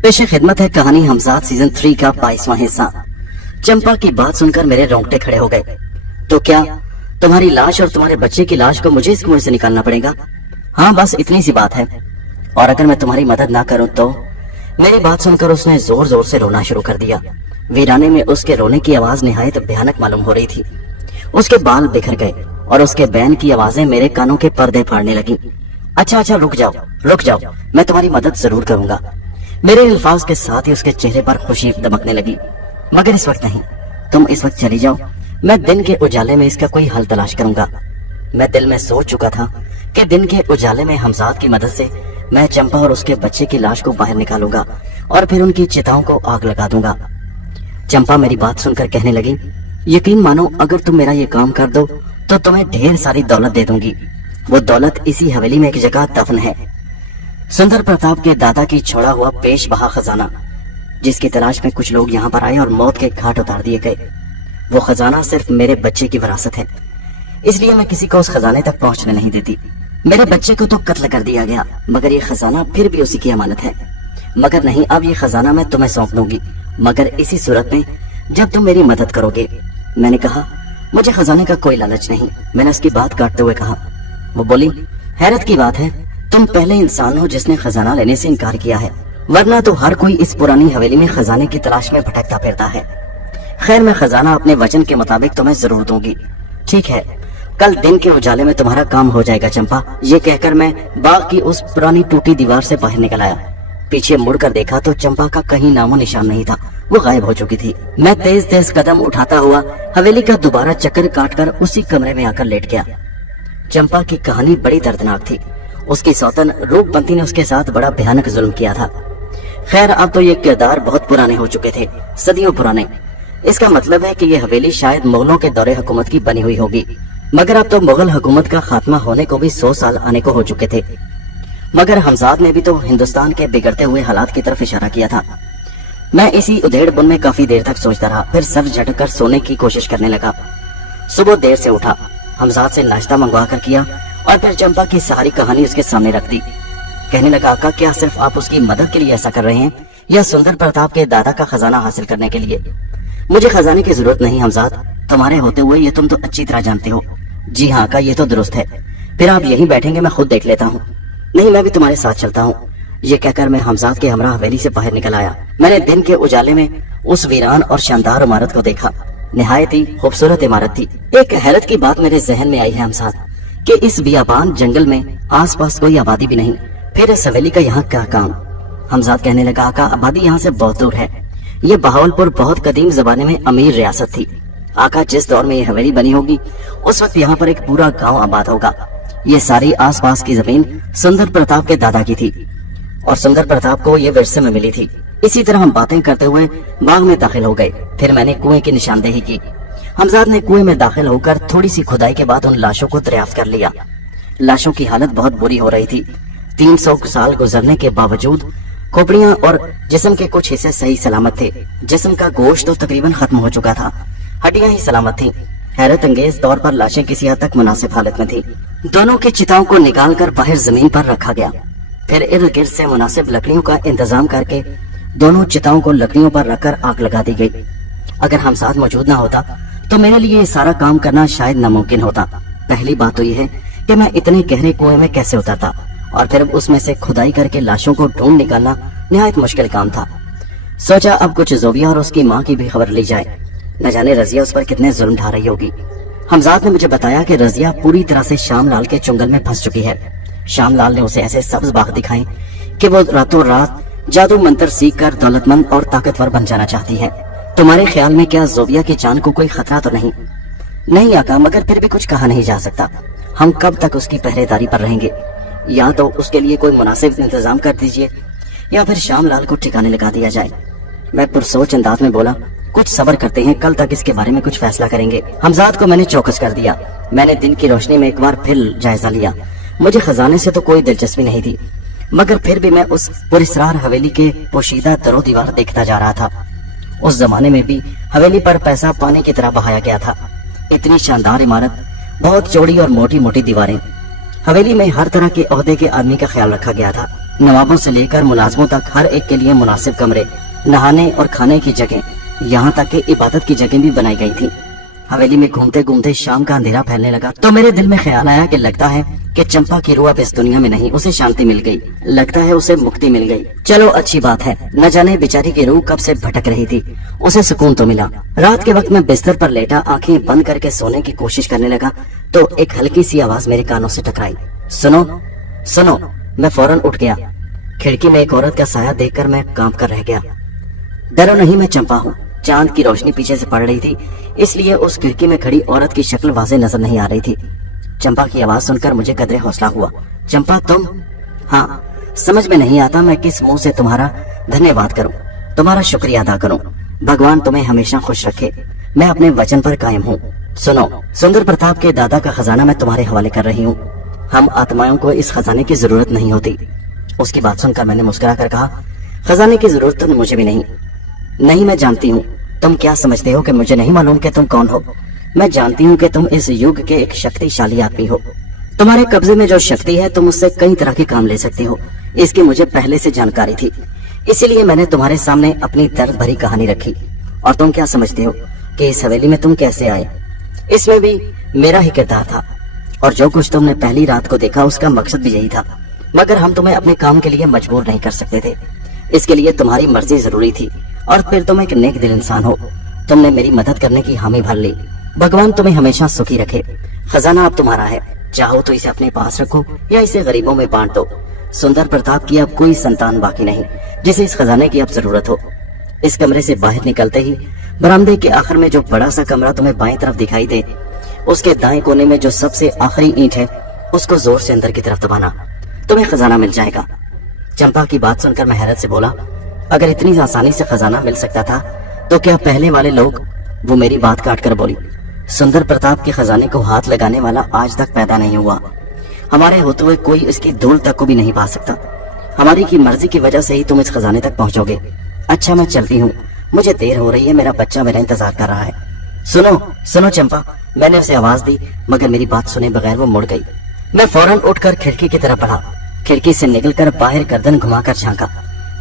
पेश खिदमत है कहानी हमजाद सीजन 3 का 22वां हिस्सा। चंपा की बात सुनकर मेरे रोंगटे खड़े हो गए। तो क्या तुम्हारी लाश और तुम्हारे बच्चे की लाश को मुझे इस कुएं से निकालना पड़ेगा? हाँ, बस इतनी सी बात है। और अगर मैं तुम्हारी मदद ना करूं तो? मेरी बात सुनकर उसने जोर जोर से रोना शुरू कर दिया। वीराने में उसके रोने की आवाज निहायत भयानक मालूम हो रही थी। उसके बाल बिखर गए और उसके बैन की आवाजें मेरे कानों के पर्दे फाड़ने लगी। अच्छा, रुक जाओ, मैं तुम्हारी मदद जरूर करूंगा। मेरे अल्फाज के साथ ही उसके चेहरे पर खुशी दमकने लगी। मगर इस वक्त नहीं, तुम इस वक्त चली जाओ, मैं दिन के उजाले में इसका कोई हल तलाश करूंगा। मैं दिल में सोच चुका था कि दिन के उजाले में हमजाद की मदद से मैं चंपा और उसके बच्चे की लाश को बाहर निकालूंगा और फिर उनकी चिताओं को आग लगा दूंगा। चंपा मेरी बात सुनकर कहने लगी, यकीन मानो अगर तुम मेरा ये काम कर दो तो तुम्हें ढेर सारी दौलत दे दूंगी। वो दौलत इसी हवेली में एक जगह दफन है। सुंदर प्रताप के दादा की छोड़ा हुआ पेश बहा खजाना, जिसकी तलाश में कुछ लोग यहाँ पर आए और मौत के घाट उतार दिए गए। वो खजाना सिर्फ मेरे बच्चे की विरासत है, इसलिए मैं किसी को उस खजाने तक पहुंचने नहीं देती। मेरे बच्चे को तो कत्ल कर दिया गया, मगर ये खजाना फिर भी उसी की अमानत है। मगर नहीं, अब ये खजाना मैं तुम्हें सौंप दूंगी, मगर इसी सूरत में जब तुम मेरी मदद करोगे। मैंने कहा, मुझे खजाने का कोई लालच नहीं। मैंने उसकी बात काटते हुए कहा। वो बोली, हैरत की बात है, तुम पहले इंसान हो जिसने खजाना लेने से इनकार किया है, वरना तो हर कोई इस पुरानी हवेली में खजाने की तलाश में भटकता फिरता है। खैर, मैं खजाना अपने वचन के मुताबिक तुम्हें जरूर दूंगी। ठीक है, कल दिन के उजाले में तुम्हारा काम हो जाएगा चंपा। ये कहकर मैं बाग की उस पुरानी टूटी दीवार से बाहर निकल आया। पीछे मुड़कर देखा तो चंपा का कहीं नामो निशान नहीं था, वो गायब हो चुकी थी। मैं तेज तेज कदम उठाता हुआ हवेली का दोबारा चक्कर काटकर उसी कमरे में आकर लेट गया। चंपा की कहानी बड़ी दर्दनाक थी। उसकी सौतन रूपबंती ने उसके साथ बड़ा भयानक जुल्म किया था। खैर, अब तो ये किरदार बहुत पुराने हो चुके थे, सदियों पुराने। इसका मतलब है कि ये हवेली शायद मुगलों के दौरे हुकूमत की बनी हुई होगी, मगर अब तो मुगल हुकूमत का खात्मा होने को भी 100 साल आने को हो चुके थे। मगर हमजाद ने भी तो हिंदुस्तान के बिगड़ते हुए हालात की तरफ इशारा किया था। मैं इसी उधेड़ बुन में काफी देर तक सोचता रहा, फिर सर झटकर सोने की कोशिश करने लगा। सुबह देर से उठा, हमजाद से नाश्ता मंगवा कर किया और फिर चंपा की सारी कहानी उसके सामने रख दी। कहने लगा, आका, क्या सिर्फ आप उसकी मदद के लिए ऐसा कर रहे हैं या सुंदर प्रताप के दादा का खजाना हासिल करने के लिए? मुझे खजाने की जरूरत नहीं हमजाद, तुम्हारे होते हुए ये तुम तो अच्छी तरह जानते हो। जी हाँ आका, ये तो दुरुस्त है। फिर आप यहीं बैठेंगे, मैं खुद देख लेता हूँ। नहीं, मैं भी तुम्हारे साथ चलता हूँ। ये कहकर मैं हमजाद के हमरा हवेली से बाहर निकल आया। मैंने दिन के उजाले में उस वीरान और शानदार इमारत को देखा। निहायत ही खूबसूरत इमारत थी। एक हैरत की बात मेरे जहन में आई है हमजाद, कि इस बियाबान जंगल में आसपास कोई आबादी भी नहीं, फिर इस हवेली का यहाँ क्या काम? हमजाद कहने लगा, आका, आबादी यहाँ से बहुत दूर है। ये बहावलपुर बहुत कदीम जमाने में अमीर रियासत थी। आका, जिस दौर में ये हवेली बनी होगी उस वक्त यहाँ पर एक पूरा गांव आबाद होगा। ये सारी आसपास की जमीन सुंदर प्रताप के दादा की थी और सुंदर प्रताप को ये विरसे में मिली थी। इसी तरह हम बातें करते हुए बाग में दाखिल हो गए। फिर मैंने कुएं की निशानदेही की। हमजाद ने कुएं में दाखिल होकर थोड़ी सी खुदाई के बाद उन लाशों को दरियाफ्त कर लिया। लाशों की हालत बहुत बुरी हो रही थी। 300 साल गुजरने के बावजूद खोपड़ियां और जिस्म के कुछ हिस्से सही सलामत थे। जिस्म का गोश्त तो तकरीबन खत्म हो चुका था, हड्डियां ही सलामत थीं। हैरत अंगेज तौर पर लाशें किसी हद तक मुनासिब हालत में थी। दोनों की चिताओं को निकालकर बाहर जमीन पर रखा गया। फिर इर्द गिर्द से मुनासिब लकड़ियों का इंतजाम करके दोनों चिताओं को लकड़ियों पर रखकर आग लगा दी गई। अगर हमजाद मौजूद ना होता तो मेरे लिए ये सारा काम करना शायद नामुमकिन होता। पहली बात तो यह है कि मैं इतने गहरे कुएं में कैसे उतरता और फिर उसमें से खुदाई करके लाशों को ढूंढ निकालना निहायत मुश्किल काम था। सोचा अब कुछ जोबिया और उसकी माँ की भी खबर ली जाए, न जाने रजिया उस पर कितने जुल्म ढा रही होगी। हमजाद ने मुझे बताया कि रजिया पूरी तरह से श्यामलाल के चुंगल में फंस चुकी है। श्यामलाल ने उसे ऐसे सब्ज बाग दिखाए कि वो रातों रात जादू मंत्र सीख कर दौलतमंद और ताकतवर बन जाना चाहती है। तुम्हारे ख्याल में क्या जोबिया की जान को कोई खतरा तो नहीं? नहीं आका, मगर फिर भी कुछ कहा नहीं जा सकता। हम कब तक उसकी पहरेदारी पर रहेंगे? या तो उसके लिए कोई मुनासिब इंतजाम कर दीजिए या फिर श्यामलाल को ठिकाने लगा दिया जाए। मैं पुरसोच अंदाज में बोला, कुछ सब्र करते हैं, कल तक इसके बारे में कुछ फैसला करेंगे। हमजाद को मैंने चौकस कर दिया। मैंने दिन की रोशनी में एक बार फिर जायजा लिया। मुझे खजाने से तो कोई दिलचस्पी नहीं थी, मगर फिर भी मैं उस पुरस्रार हवेली के पोशीदा दरो दीवार देखता जा रहा था। उस जमाने में भी हवेली पर पैसा पानी की तरह बहाया गया था। इतनी शानदार इमारत, बहुत चौड़ी और मोटी मोटी दीवारें। हवेली में हर तरह के ओहदे के आदमी का ख्याल रखा गया था। नवाबों से लेकर मुलाजमों तक हर एक के लिए मुनासिब कमरे, नहाने और खाने की जगह, यहाँ तक कि इबादत की जगह भी बनाई गई थी। हवेली में घूमते घूमते शाम का अंधेरा फैलने लगा तो मेरे दिल में ख्याल आया कि लगता है कि चंपा की रूह अब इस दुनिया में नहीं, उसे शांति मिल गई, लगता है उसे मुक्ति मिल गई। चलो अच्छी बात है, न जाने बेचारी की रूह कब से भटक रही थी, उसे सुकून तो मिला। रात के वक्त मैं बिस्तर पर लेटा आंखें बंद करके सोने की कोशिश करने लगा तो एक हल्की सी आवाज मेरे कानों से टकराई, सुनो सुनो। मैं फौरन उठ गया। खिड़की में एक औरत का साया देखकर मैं कांप कर रह गया। डरो नहीं, मैं चंपा हूँ। चांद की रोशनी पीछे से पड़ रही थी, इसलिए उस खिड़की में खड़ी औरत की शक्ल वाज़ेह नजर नहीं आ रही थी। चंपा की आवाज सुनकर मुझे कदरे हौसला हुआ। चंपा तुम? हाँ, समझ में नहीं आता मैं किस मुंह से तुम्हारा धन्यवाद करूं, तुम्हारा शुक्रिया अदा करूं। भगवान तुम्हें हमेशा खुश रखे, मैं अपने वचन पर कायम हूँ। सुनो, सुंदर प्रताप के दादा का खजाना मैं तुम्हारे हवाले कर रही हूँ। हम आत्माओं को इस खजाने की जरूरत नहीं होती। उसकी बात सुनकर मैंने मुस्कुरा कर कहा, खजाने की जरूरत तो मुझे भी नहीं। नहीं, मैं जानती हूँ। तुम क्या समझते हो कि मुझे नहीं मालूम कि तुम कौन हो? मैं जानती हूँ कि तुम इस युग के एक शक्तिशाली आदमी हो। तुम्हारे कब्जे में जो शक्ति है, तुम उससे कई तरह के काम ले सकते हो। इसकी मुझे पहले से जानकारी थी, इसीलिए मैंने तुम्हारे सामने अपनी दर्द भरी कहानी रखी। और तुम क्या समझते हो कि इस हवेली में तुम कैसे आए? इसमें भी मेरा ही किरदार था, और जो कुछ तुमने पहली रात को देखा उसका मकसद भी यही था। मगर हम तुम्हें अपने काम के लिए मजबूर नहीं कर सकते थे, इसके लिए तुम्हारी मर्जी जरूरी थी। और फिर तुम एक नेक दिल इंसान हो, तुमने मेरी मदद करने की हामी भर ली। भगवान तुम्हें हमेशा सुखी रखे। खजाना अब तुम्हारा है, चाहो तो इसे अपने पास रखो या इसे गरीबों में बांट दो। सुंदर प्रताप की अब कोई संतान बाकी नहीं जिसे इस खजाने की अब जरूरत हो। इस कमरे से बाहर निकलते ही बरामदे के आखिर में जो बड़ा सा कमरा तुम्हें बाएं तरफ दिखाई दे, उसके दाएं कोने में जो सबसे आखिरी ईंट है, उसको जोर से अंदर की तरफ दबाना, तुम्हें खजाना मिल जाएगा। चंपा की बात सुनकर मैं हैरत से बोला, अगर इतनी आसानी से खजाना मिल सकता था तो क्या पहले वाले लोग? वो मेरी बात काट कर बोली, सुंदर प्रताप के खजाने को हाथ लगाने वाला आज तक पैदा नहीं हुआ। हमारे होते हुए कोई इसकी धूल तक को भी नहीं पा सकता। हमारी की मर्जी की वजह से ही तुम इस खजाने तक पहुंचोगे। अच्छा, मैं चलती हूँ, मुझे देर हो रही है, मेरा बच्चा मेरा इंतजार कर रहा है। सुनो सुनो चंपा, मैंने उसे आवाज दी, मगर मेरी बात सुने बगैर वो मुड़ गई। मैं फौरन उठकर खिड़की की तरफ बढ़ा। खिड़की से निकलकर बाहर गर्दन घुमाकर झांका,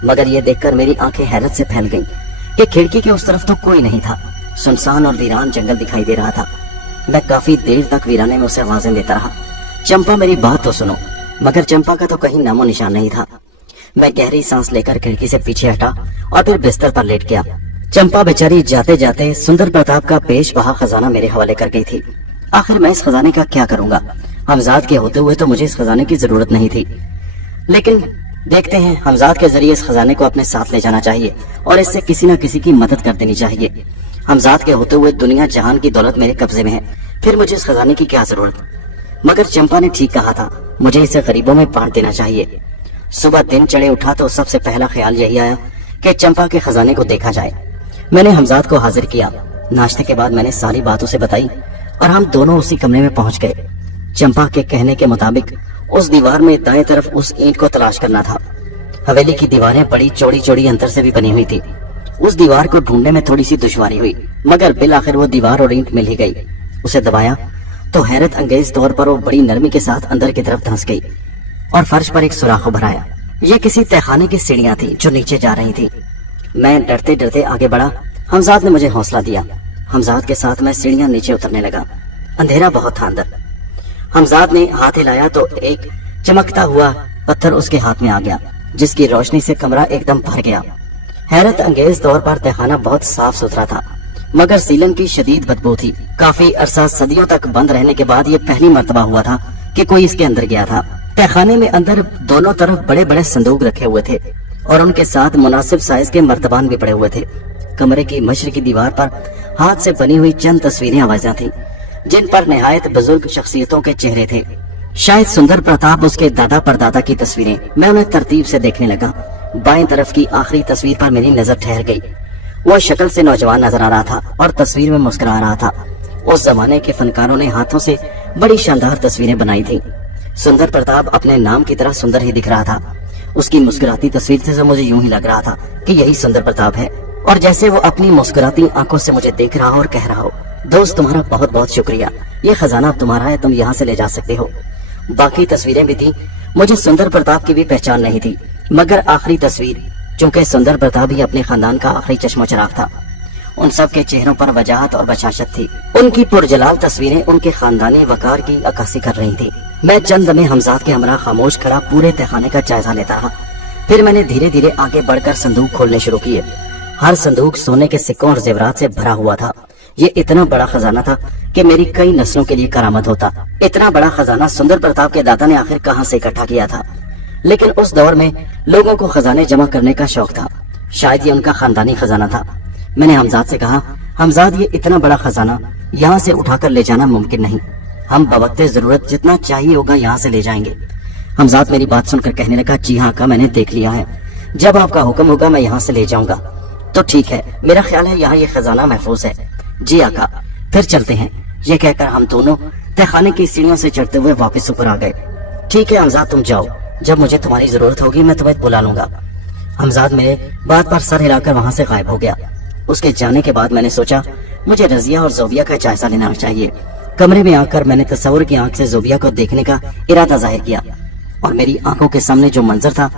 मगर ये देखकर मेरी आंखें हैरत से फैल गईं कि खिड़की के उस तरफ तो कोई नहीं था। सुनसान और वीरान जंगल दिखाई दे रहा था। मैं काफी देर तक वीराने में उसे आवाजें देता रहा, चंपा मेरी बात तो सुनो। मगर चंपा का तो कहीं नामो निशान नहीं था। मैं गहरी सांस लेकर खिड़की से पीछे हटा और फिर बिस्तर पर लेट गया। चंपा बेचारी जाते जाते सुंदर प्रताप का पेश बहा खजाना मेरे हवाले कर गई थी। आखिर मैं इस खजाने का क्या करूंगा? हमजाद के होते हुए तो मुझे इस खजाने की जरूरत नहीं थी, लेकिन देखते हैं, हमजाद के जरिए इस खजाने को अपने साथ ले जाना चाहिए और इससे किसी न किसी की मदद कर देनी चाहिए। हमजाद के होते हुए दुनिया जहान की दौलत मेरे कब्जे में है, फिर मुझे इस खजाने की क्या जरूरत? मगर चंपा ने ठीक कहा था, मुझे इसे गरीबों में बांट देना चाहिए। सुबह दिन चढ़े उठा तो सबसे पहला ख्याल यही आया कि चंपा के खजाने को देखा जाए। मैंने हमजाद को हाजिर किया। नाश्ते के बाद मैंने सारी बात उसे बताई और हम दोनों उसी कमरे में पहुंच गए। चंपा के कहने के मुताबिक उस दीवार में दाएं तरफ उस ईंट को तलाश करना था। हवेली की दीवारें बड़ी चौड़ी चौड़ी अंतर से भी बनी हुई थी। उस दीवार को ढूंढने में थोड़ी सी दुश्वारी हुई, मगर बिल आखिर वो दीवार और ईंट मिल ही गई। उसे दबाया तो हैरत अंगेज तौर पर वो बड़ी नरमी के साथ अंदर की तरफ धंस गई और फर्श पर एक सुराख उभर आया। यह किसी तहखाने की सीढ़ियां थी जो नीचे जा रही थी। मैं डरते डरते आगे बढ़ा। हमजाद ने मुझे हौसला दिया। हमजाद के साथ मैं सीढ़ियां नीचे उतरने लगा। अंधेरा बहुत था अंदर। हमजाद ने हाथ हिलाया तो एक चमकता हुआ पत्थर उसके हाथ में आ गया, जिसकी रोशनी से कमरा एकदम भर गया। हैरत अंगेज तौर पर तहखाना बहुत साफ सुथरा था, मगर सीलन की शदीद बदबू थी। काफी अरसा सदियों तक बंद रहने के बाद ये पहली मर्तबा हुआ था कि कोई इसके अंदर गया था। तहखाने में अंदर दोनों तरफ बड़े बड़े संदूक रखे हुए थे और उनके साथ मुनासिब साइज के मर्तबान भी पड़े हुए थे। कमरे की मशरकी दीवार पर हाथ से बनी हुई चंद तस्वीरें आवाज़ा थी, जिन पर निहायत बुजुर्ग शख्सियतों के चेहरे थे। शायद सुंदर प्रताप उसके दादा परदादा की तस्वीरें। मैं उन्हें तरतीब से देखने लगा। बाएं तरफ की आखिरी तस्वीर पर मेरी नजर ठहर गई। वह शक्ल से नौजवान नजर आ रहा था और तस्वीर में मुस्कुरा रहा था। उस जमाने के फनकारों ने हाथों से बड़ी शानदार तस्वीरें बनाई थी। सुंदर प्रताप अपने नाम की तरह सुंदर ही दिख रहा था। उसकी मुस्कुराती तस्वीर से मुझे यूं ही लग रहा था कि यही सुंदर प्रताप है, और जैसे वो अपनी मुस्कुराती आंखों से मुझे देख रहा हो और कह रहा हो, दोस्त तुम्हारा बहुत बहुत शुक्रिया, ये खजाना अब तुम्हारा है, तुम यहाँ से ले जा सकते हो। बाकी तस्वीरें भी थी, मुझे सुंदर प्रताप की भी पहचान नहीं थी। मगर आखिरी तस्वीर, चूंकि सुंदर प्रताप ही अपने खानदान का आखिरी चश्मा चिराग था, उन सब के चेहरों पर वजाहत और बशाशत थी। उनकी पुरजलाल तस्वीरें उनके खानदानी वकार की अक्कासी कर रही थी। मैं चंद में हमजाद के हमरा खामोश खड़ा पूरे तहखाने का जायजा लेता रहा। फिर मैंने धीरे धीरे आगे बढ़कर संदूक खोलने शुरू किए। हर संदूक सोने के सिक्कों और जेवरात से भरा हुआ था। ये इतना बड़ा खजाना था कि मेरी कई नस्लों के लिए करामत होता। इतना बड़ा खजाना सुंदर प्रताप के दादा ने आखिर कहां से इकट्ठा किया था? लेकिन उस दौर में लोगों को खजाने जमा करने का शौक था। शायद ये उनका खानदानी खजाना था। मैंने हमजाद से कहा, हमजाद, ये इतना बड़ा खजाना यहाँ से उठाकर ले जाना मुमकिन नहीं। हम बवक्ते जरूरत जितना चाहिए होगा यहाँ से ले जाएंगे। हमजाद मेरी बात सुनकर कहने लगा, जी हाँ आका, मैंने देख लिया है। जब आपका हुक्म होगा मैं यहाँ से ले जाऊंगा। तो ठीक है, मेरा ख्याल है यहाँ ये खजाना महफूज है। जी आका, फिर चलते हैं। ये कहकर हम दोनों तहखाने की सीढ़ियों से चढ़ते हुए वापस ऊपर आ गए। ठीक है हमजाद, तुम जाओ, जब मुझे तुम्हारी जरूरत होगी मैं तुम्हें बुला लूंगा। हमजाद मेरे बात पर सर हिलाकर वहां से गायब हो गया। उसके जाने के बाद मैंने सोचा मुझे रजिया और जोबिया का जायजा लेना चाहिए। कमरे में आकर मैंने तस्वुर की आंख से जोबिया को देखने का इरादा जाहिर किया और मेरी आंखों के सामने जो मंजर था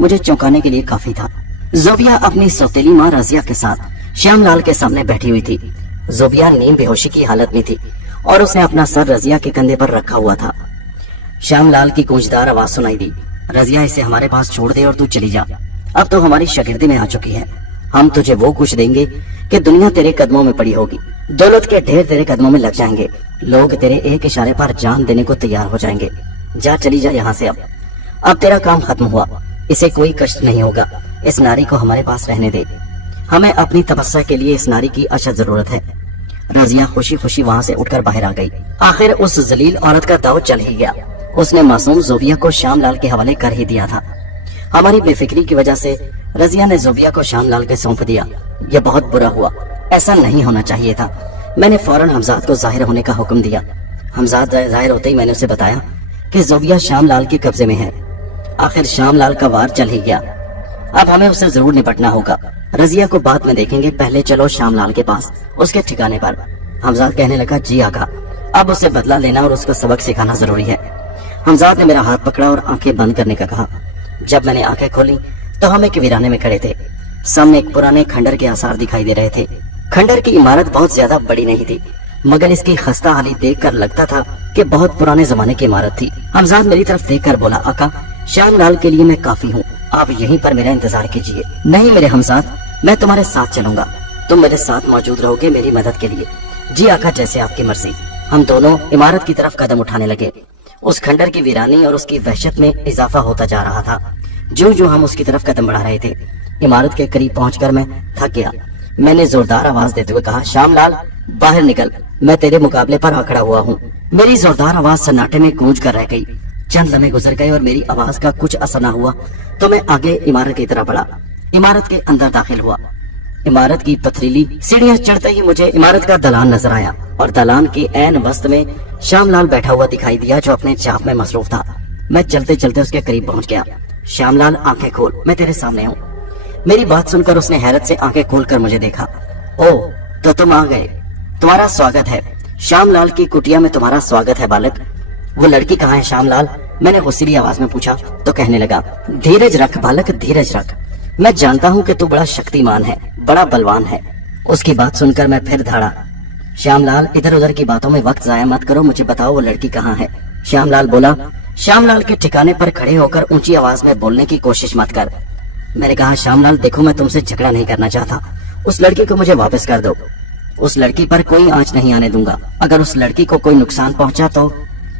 मुझे चौंकाने के लिए काफी था। जोबिया अपनी सौतेली माँ रजिया के साथ श्यामलाल के सामने बैठी हुई थी। जोबिया नीम बेहोशी की हालत में थी और उसने अपना सर रजिया के कंधे पर रखा हुआ था। श्यामलाल की गूंजदार आवाज सुनाई दी, रजिया, इसे हमारे पास छोड़ दे और तू चली जा। अब तो हमारी शागिर्दी में आ चुकी है। हम तुझे वो कुछ देंगे कि दुनिया तेरे कदमों में पड़ी होगी। दौलत के ढेर तेरे कदमों में लग जाएंगे। लोग तेरे एक इशारे पर जान देने को तैयार हो जाएंगे। जा, चली जा यहाँ से। अब तेरा काम खत्म हुआ। इसे कोई कष्ट नहीं होगा। इस नारी को हमारे पास रहने दे। हमें अपनी तपस्या के लिए इस नारी की अशद जरूरत है। रजिया खुशी खुशी वहाँ से उठकर बाहर आ गई। आखिर उस जलील औरत का दाव चल ही गया। उसने मासूम जोबिया को श्यामलाल के हवाले कर ही दिया था। हमारी बेफिक्री की वजह से रजिया ने जोबिया को श्यामलाल के सौंप दिया। यह बहुत बुरा हुआ। ऐसा नहीं होना चाहिए था। मैंने फौरन हमजाद को जाहिर होने का हुक्म दिया। हमजाद जाहिर होते ही मैंने उसे बताया कि जोबिया श्यामलाल के कब्जे में है। आखिर श्यामलाल का वार चल ही गया। अब हमें उससे जरूर निपटना होगा। रजिया को बाद में देखेंगे, पहले चलो श्यामलाल के पास, उसके ठिकाने पर। हमजाद कहने लगा, जी आका, अब उससे बदला लेना और उसको सबक सिखाना जरूरी है। हमजाद ने मेरा हाथ पकड़ा और आंखें बंद करने का कहा। जब मैंने आंखें खोली तो हम एक वीराने में खड़े थे। सामने एक पुराने खंडर के आसार दिखाई दे रहे थे। खंडर की इमारत बहुत ज्यादा बड़ी नहीं थी, मगर इसकी खस्ता हाली देखकर लगता था कि बहुत पुराने जमाने की इमारत थी। हमजाद मेरी तरफ देखकर बोला, आका, श्यामलाल के लिए मैं काफी हूँ, आप यहीं पर मेरा इंतजार कीजिए। नहीं मेरे हमजाद, मैं तुम्हारे साथ चलूंगा। तुम मेरे साथ मौजूद रहोगे मेरी मदद के लिए। जी आका, जैसे आपकी मर्जी। हम दोनों इमारत की तरफ कदम उठाने लगे। उस खंडर की वीरानी और उसकी वहशत में इजाफा होता जा रहा था। जो जो हम उसकी तरफ कदम बढ़ा रहे थे, इमारत के करीब पहुंचकर मैं थक गया। मैंने जोरदार आवाज देते हुए कहा, श्यामलाल, बाहर निकल, मैं तेरे मुकाबले पर आ खड़ा हुआ हूँ। मेरी जोरदार आवाज सन्नाटे में गूंज कर रह गई। चंद लम्हे गुजर गए और मेरी आवाज का कुछ असर न हुआ तो मैं आगे इमारत की तरफ बढ़ा। इमारत के अंदर दाखिल हुआ। इमारत की पथरीली सीढ़ियां चढ़ते ही मुझे इमारत का दलान नजर आया और दलान के ऐन वस्त में श्यामलाल बैठा हुआ दिखाई दिया, जो अपने चाप में मसरूफ था। मैं चलते चलते उसके करीब पहुंच गया। श्यामलाल, आंखें खोल, मैं तेरे सामने हूँ। मेरी बात सुनकर उसने हैरत से आंखें खोलकर मुझे देखा। ओह, तो तुम आ गए, तुम्हारा स्वागत है। श्यामलाल की कुटिया में तुम्हारा स्वागत है बालक। वो लड़की कहाँ है श्यामलाल? मैंने गुस्सीली आवाज में पूछा तो कहने लगा, धीरज रख बालक, धीरज रख। मैं जानता हूँ कि तू बड़ा शक्तिमान है, बड़ा बलवान है। उसकी बात सुनकर मैं फिर दौड़ा। श्यामलाल, इधर उधर की बातों में वक्त जाया मत करो, मुझे बताओ वो लड़की कहाँ है? श्यामलाल बोला। श्यामलाल के ठिकाने पर खड़े होकर ऊंची आवाज में बोलने की कोशिश मत कर। मैंने कहा, श्यामलाल देखो, मैं तुमसे झगड़ा नहीं करना चाहता। उस लड़की को मुझे वापस कर दो। उस लड़की पर कोई आंच नहीं आने दूंगा। अगर उस लड़की को कोई नुकसान पहुंचा तो?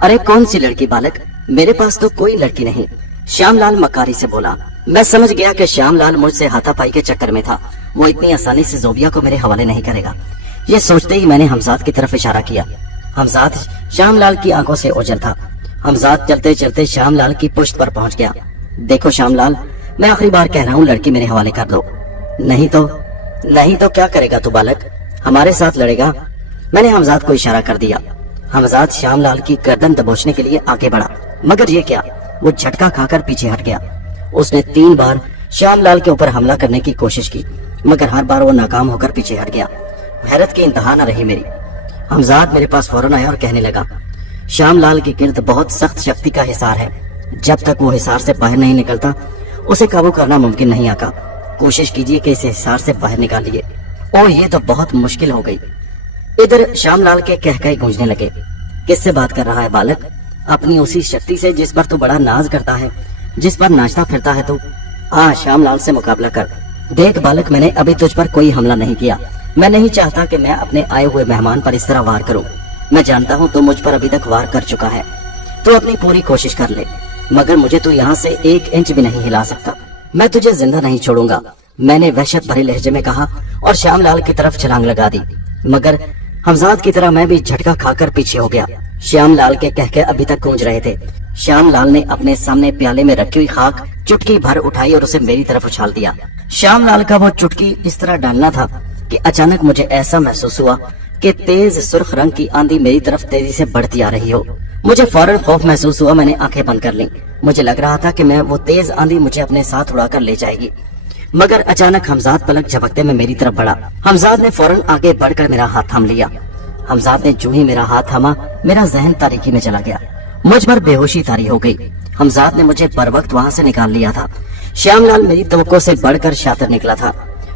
अरे कौन सी लड़की बालक? मेरे पास तो कोई लड़की नहीं। श्यामलाल मकारी से बोला। मैं समझ गया कि श्यामलाल मुझसे हाथापाई के चक्कर में था। वो इतनी आसानी से जोबिया को मेरे हवाले नहीं करेगा। ये सोचते ही मैंने हमजाद की तरफ इशारा किया। हमजाद श्यामलाल की आंखों से ओझल था। हमजाद चलते चलते श्यामलाल की पुश्त पर पहुंच गया। देखो श्यामलाल, मैं आखिरी बार कह रहा हूँ, लड़की मेरे हवाले कर दो। नहीं तो क्या करेगा तू बालक? हमारे साथ लड़ेगा? मैंने हमजाद को इशारा कर दिया। हमजाद श्यामलाल की गर्दन दबोचने के लिए आगे बढ़ा, मगर ये क्या, वो झटका खाकर पीछे हट गया। उसने 3 बार श्यामलाल के ऊपर हमला करने की कोशिश की, मगर हर बार वो नाकाम होकर पीछे हट गया। हैरत की इंतहा न रही मेरी। हमजाद मेरे पास फौरन आया और कहने लगा, श्यामलाल के गिर्द बहुत सख्त शक्ति का हिसार है। जब तक वो हिसार से बाहर नहीं निकलता उसे काबू करना मुमकिन नहीं आका। कोशिश कीजिए कि इसे हिसार से बाहर निकालिए। ओ ये तो बहुत मुश्किल हो गई। इधर श्यामलाल के कहकहे गूंजने लगे। किससे बात कर रहा है बालक? अपनी उसी शक्ति से जिस पर तू बड़ा नाज करता है, जिस पर नाचता फिरता है तू। श्यामलाल से मुकाबला कर। देख बालक, मैंने अभी तुझ पर कोई हमला नहीं किया। मैं नहीं चाहता कि मैं अपने आए हुए मेहमान पर इस तरह वार करूं। मैं जानता हूं तू मुझ पर अभी तक वार कर चुका है। तू अपनी पूरी कोशिश कर ले, मगर मुझे तू यहाँ से 1 इंच भी नहीं हिला सकता। मैं तुझे जिंदा नहीं छोड़ूंगा, मैंने वहशत भरे लहजे में कहा और श्यामलाल की तरफ छलांग लगा दी। मगर हमजाद की तरह मैं भी झटका खाकर पीछे हो गया। श्यामलाल के कहके अभी तक गूंज रहे थे। श्यामलाल ने अपने सामने प्याले में रखी हुई खाक चुटकी भर उठाई और उसे मेरी तरफ उछाल दिया। श्यामलाल का वो चुटकी इस तरह डालना था कि अचानक मुझे ऐसा महसूस हुआ कि तेज सुर्ख रंग की आंधी मेरी तरफ तेजी से बढ़ती आ रही हो। मुझे फौरन खौफ महसूस हुआ। मैंने आंखें बंद कर लीं। मुझे लग रहा था कि मैं वो तेज आंधी मुझे अपने साथ उड़ाकर ले जाएगी। मगर अचानक हमजाद पलक झपकते में मेरी तरफ बढ़ा। हमजाद ने फौरन आगे बढ़कर मेरा हाथ थाम लिया। हमजाद ने जो ही मेरा हाथ थामा, मेरा जहन तारीकी में चला गया। मुझ पर बेहोशी तारी हो गई। हमजाद ने मुझे बर वक्त वहां से निकाल लिया था। श्यामलाल मेरी तवक्को से बढ़कर शातिर निकला था।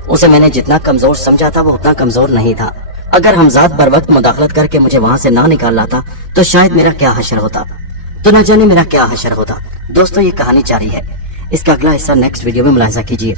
उसे मैंने जितना कमजोर समझा था वो उतना कमजोर नहीं था। अगर हमजाद बर वक्त मुदाखलत करके मुझे वहां से ना निकाल लाता तो शायद मेरा क्या हशर होता, तो न जाने मेरा क्या हशर होता। दोस्तों, ये कहानी जारी है। इसका अगला हिस्सा नेक्स्ट वीडियो में मुलाहिजा कीजिए।